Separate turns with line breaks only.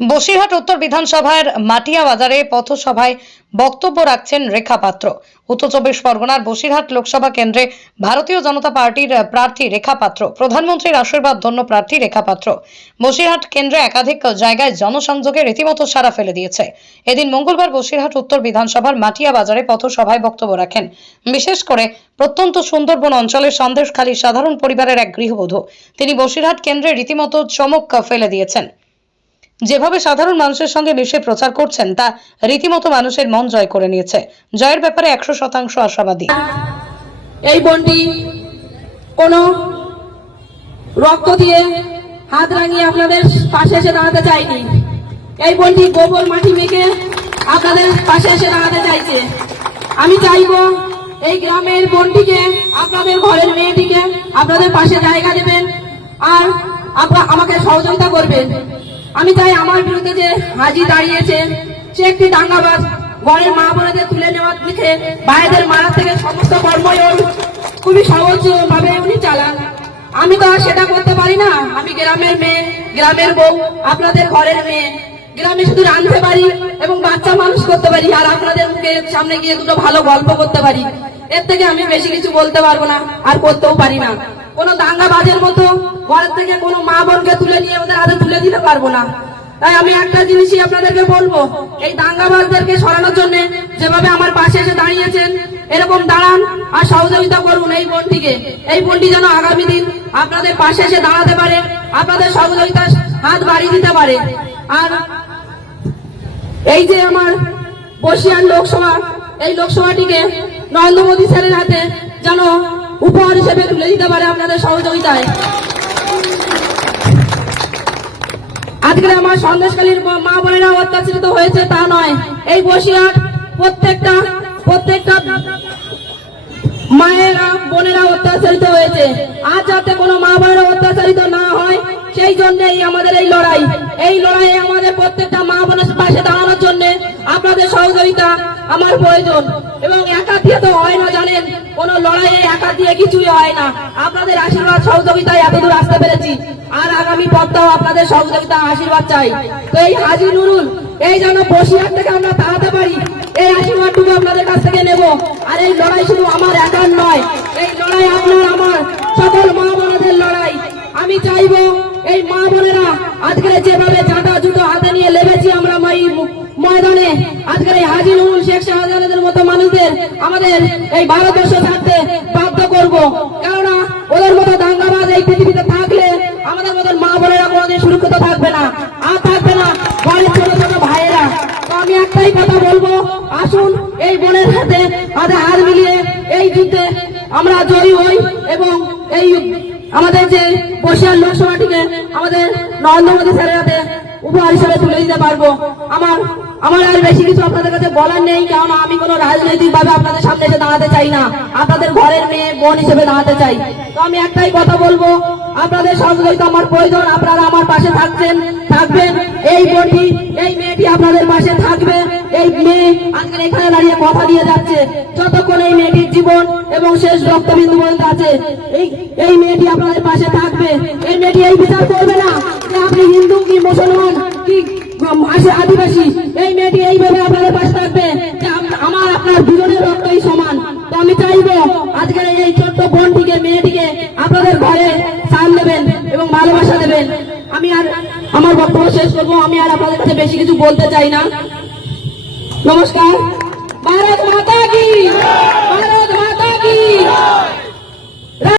বসিরহাট উত্তর বিধানসভার মাটিয়া বাজারে পথসভায় বক্তব্য রাখছেন রেখা পাত্র। উত্তর চব্বিশ পরগনার বসিরহাট লোকসভা কেন্দ্রে ভারতীয় জনতা পার্টির প্রার্থী রেখা পাত্র, প্রধানমন্ত্রীর আশীর্বাদ ধন্য প্রার্থী রেখা পাত্র। বসিরহাট কেন্দ্রে একাধিক জায়গায় জনসংযোগে রীতিমতো সাড়া ফেলে দিয়েছে। এদিন মঙ্গলবার বসিরহাট উত্তর বিধানসভার মাটিয়া বাজারে পথসভায় বক্তব্য রাখেন। বিশেষ করে প্রত্যন্ত সুন্দরবন অঞ্চলের সন্দেশখালী সাধারণ পরিবারের এক গৃহবধূ। তিনি বসিরহাট কেন্দ্রে রীতিমতো চমক ফেলে দিয়েছেন। যেভাবে সাধারণ মানুষের সঙ্গে মিশে প্রচার করছেন, তা রীতিমতো মানুষের মন জয় করে নিয়েছে। জয়ের ব্যাপারে একশো শতাংশ আশাবাদী।
এই বনটি কোনো রক্ত দিয়ে হাত রাঙিয়ে আপনাদের পাশে এসে দাঁড়াতে চাইনি। এই বনটি গোবর মাটি মেখে আপনাদের পাশে এসে দাঁড়াতে চাইছে। আমি চাইব এই গ্রামের বনটিকে, আপনাদের ঘরের মেয়েটিকে আপনাদের পাশে জায়গা দেবেন আর আপনা- আমাকে সহযোগিতা করবেন। আমি চাই আমার বিরুদ্ধে যে হাজি দাঁড়িয়েছে, সে একটি দাঙ্গাবাজ। ঘরের মা বোনেদের তুলে নেওয়ার দিকে ভাইদের মারা থেকে সমস্ত কর্মই খুবই সহজ ভাবে উনি চালান। আমি তো আর সেটা করতে পারি না। আমি গ্রামের মেয়ে, গ্রামের বউ, আপনাদের ঘরের মেয়ে। গ্রামে শুধু রাঁধতে পারি এবং বাচ্চা মানুষ করতে পারি, আর আপনাদের মুখে সামনে গিয়ে দুটো ভালো গল্প করতে পারি। এর থেকে আমি বেশি কিছু বলতে পারব না, আর করতেও পারি না। কোনো দাঙ্গাবাজের মতো ঘরের থেকে কোনো মা বোনকে তুলে নিয়ে ওদের হাতে তুলে দিতে পারব না। তাই আমি একটা জিনিসই আপনাদেরকে বলব, এই দাঙ্গাবাজদেরকে সরানোর জন্য যেভাবে আমার পাশে এসে দাঁড়িয়েছেন, এরকম দাঁড়ান আর সহযোগিতা করুন এই বোনটিকে। এই বোনটি যেন আগামী দিন আপনাদের পাশে এসে দাঁড়াতে পারে, আপনাদের সহযোগিতার হাত বাড়িয়ে দিতে পারে। আর এই যে আমার বসিয়ান লোকসভা, এই লোকসভাটিকে নরেন্দ্র মোদী স্যারের হাতে যেন উপহার হিসেবে তুলে দিতে পারে আপনাদের সহযোগিতায়। আজকে আমার সন্দেশকালীর মা বোনেরা অত্যাচারিত হয়েছে তা নয়। এই বসিরহাট প্রত্যেকটা প্রত্যেকটা মায়েরা, বোনেরা অত্যাচারিত হয়েছে। আজ যাতে কোনো মা বোনেরা অত্যাচারিত না হয়, সেই জন্যই আমাদের এই লড়াই। এই লড়াইয়ে আমাদের প্রত্যেকটা মা বোনের পাশে দাঁড়ানোর জন্য আপনাদের সহযোগিতা আমার প্রয়োজন। এবং দিয়ে হয় না জানেন, কোন লড়াইয়ে একা দিয়ে কিছুই হয় না। আপনাদের আশীর্বাদ সহযোগিতায় এতদূর আসতে পেরেছি। আর আগামী পথটাও আপনাদের সহযোগিতা আশীর্বাদ চাই। তো এই হাজি নুরুল, এই যেন বসিরহাট থেকে আমরা তাড়াতে পারি, এই আশীর্বাদটুকু আপনাদের কাছ থেকে নেব। আর এই লড়াই শুধু আমার একার নয়, এই লড়াই আপনার আমার, সকল মা বোনদের লড়াই। আমি চাইব এই মা বোনেরা আজকে যেভাবে চাঁদা জুতো হাতে নিয়ে লেগেছি আমরা ময়দানে, আজকের এই হাজি নুরুল শেখ শাহজাহানের মতো মানুষদের আমাদের এই ভারতবর্ষ ছাড়তে বাধ্য করব। কেননা, ওদের মতো দাঙ্গাবাজ এই পৃথিবীতে থাকলে আমাদের মতো মা বোনেরা কোনোদিন সুরক্ষিত থাকবে না, আর থাকবে না ছোট ছোট ভাইয়েরা। তো আমি একটাই কথা বলব, আসুন এই বোনের হাতে হাতে হাত মিলিয়ে এই যুদ্ধে আমরা জয়ী হই এবং এই আমাদের যে বসিয়ার লোকসভাটিকে আমাদের নরেন্দ্র মোদী স্যারের হাতে উপহার হিসেবে তুলে দিতে পারব। আমার আমার আর বেশি কিছু আপনাদের কাছে বলার নেই, কারণ আমি কোনো রাজনৈতিক ভাবে আপনাদের সামনে এসে দাঁড়াতে চাই না। আপনাদের ঘরের মেয়ে বোন হিসেবে দাঁড়াতে চাই। তো আমি একটাই কথা বলব, আপনাদের সহযোগিতা আমার প্রয়োজন, আপনারা আমার পাশে থাকছেন থাকবেন। এই বোনটি এই মেয়েটি আপনাদের পাশে থাকবে, এই মেয়ে আজকে এখানে দাঁড়িয়ে কথা দিয়ে যাচ্ছে। যতক্ষণ এই মেয়েটির জীবন এবং শেষ রক্তবিন্দু পর্যন্ত আছে, এই এই মেয়েটি আপনাদের পাশে থাকবে। এই মেয়েটি এই বিচার করবে না যে আপনি হিন্দু কি মুসলমান কি আসে এই মেয়েটি এইভাবে আপনাদের পাশে থাকবে আমার আপনার দুজনের রক্তই সমান। তো আমি চাইব আজকের এই ছোট্ট বোনটিকে, মেয়েটিকে আপনাদের ঘরে স্থান দেবেন এবং ভালোবাসা দেবেন। আমি আর আমার বক্তব্য শেষ করব। আমি আর আপনাদের কাছে বেশি কিছু বলতে চাই না। নমস্কার। ভারত মাতা কি?